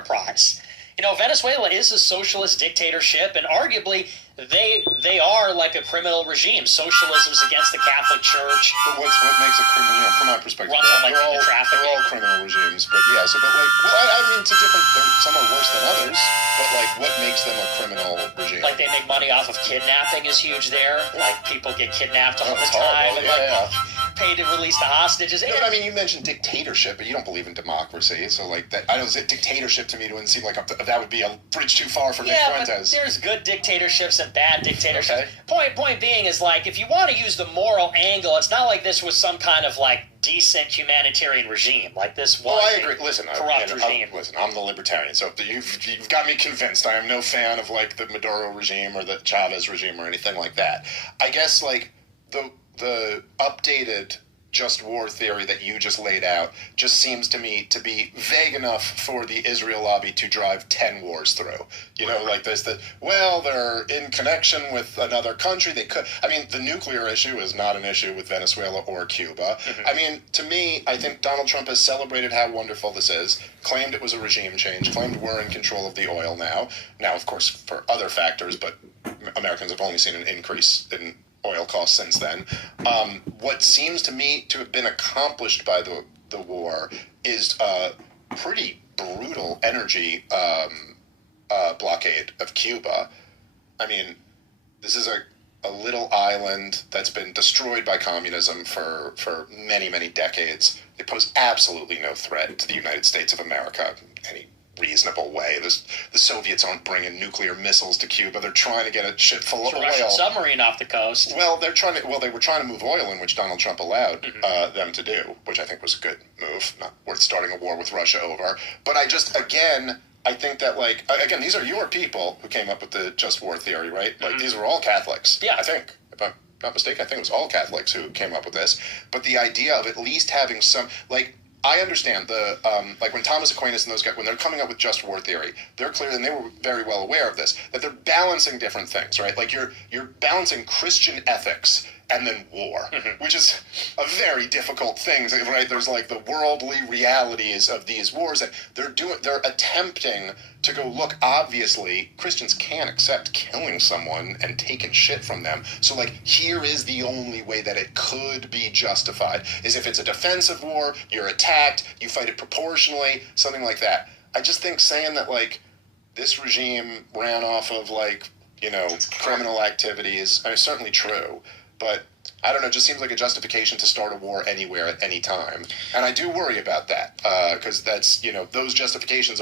enterprise. Venezuela is a socialist dictatorship, and arguably they are like a criminal regime. Socialism's against the Catholic Church. But what makes a criminal? From my perspective, Runs on, like, human trafficking. They're all criminal regimes. But yeah, so but like, well, I mean, it's a different. Some are worse than others. But like, what makes them a criminal regime? Like, they make money off of kidnapping is huge there. Like, people get kidnapped all the That's time, horrible. and pay to release the hostages. But I mean, you mentioned dictatorship, but you don't believe in democracy. So like, that, I don't say dictatorship to me wouldn't seem like that would be a bridge too far for Nick Fuentes. But there's good dictatorships and bad dictatorships. Okay. Point being is, like, if you want to use the moral angle, it's not like this was some kind of like decent humanitarian regime. Like, this was I agree. Listen, corrupt regime. I'm the libertarian, so you've got me convinced. I am no fan of like the Maduro regime or the Chavez regime or anything like that. I guess like the updated just war theory that you just laid out just seems to me to be vague enough for the Israel lobby to drive 10 wars through. Like there's they're in connection with another country. They could. I mean, the nuclear issue is not an issue with Venezuela or Cuba. Mm-hmm. I mean, to me, I think Donald Trump has celebrated how wonderful this is, claimed it was a regime change, claimed we're in control of the oil now. Now, of course, for other factors, but Americans have only seen an increase in oil costs since then. What seems to me to have been accomplished by the war is a pretty brutal energy blockade of Cuba. I mean, this is a little island that's been destroyed by communism for many, many decades. They pose absolutely no threat to the United States of America in any reasonable way. The Soviets aren't bringing nuclear missiles to Cuba. They're trying to get a ship full of oil. Russian submarine off the coast. Well, they were trying to move oil in, which Donald Trump allowed them to do, which I think was a good move. Not worth starting a war with Russia over. But I think that, like, again, these are your people who came up with the just war theory, right? Like, these were all Catholics. Yeah. I think. If I'm not mistaken, I think it was all Catholics who came up with this. But the idea of at least having some, like, I understand like when Thomas Aquinas and those guys, when they're coming up with just war theory, they're clear, and they were very well aware of this, that they're balancing different things, right? Like you're balancing Christian ethics and then war, which is a very difficult thing, right? There's like the worldly realities of these wars, and they're attempting to go, look, obviously Christians can't accept killing someone and taking shit from them. So like, here is the only way that it could be justified, is if it's a defensive war, you're attacked, you fight it proportionally, something like that. I just think saying that like this regime ran off of like, criminal activities, I mean, certainly true, but I don't know, it just seems like a justification to start a war anywhere at any time. And I do worry about that, because that's, those justifications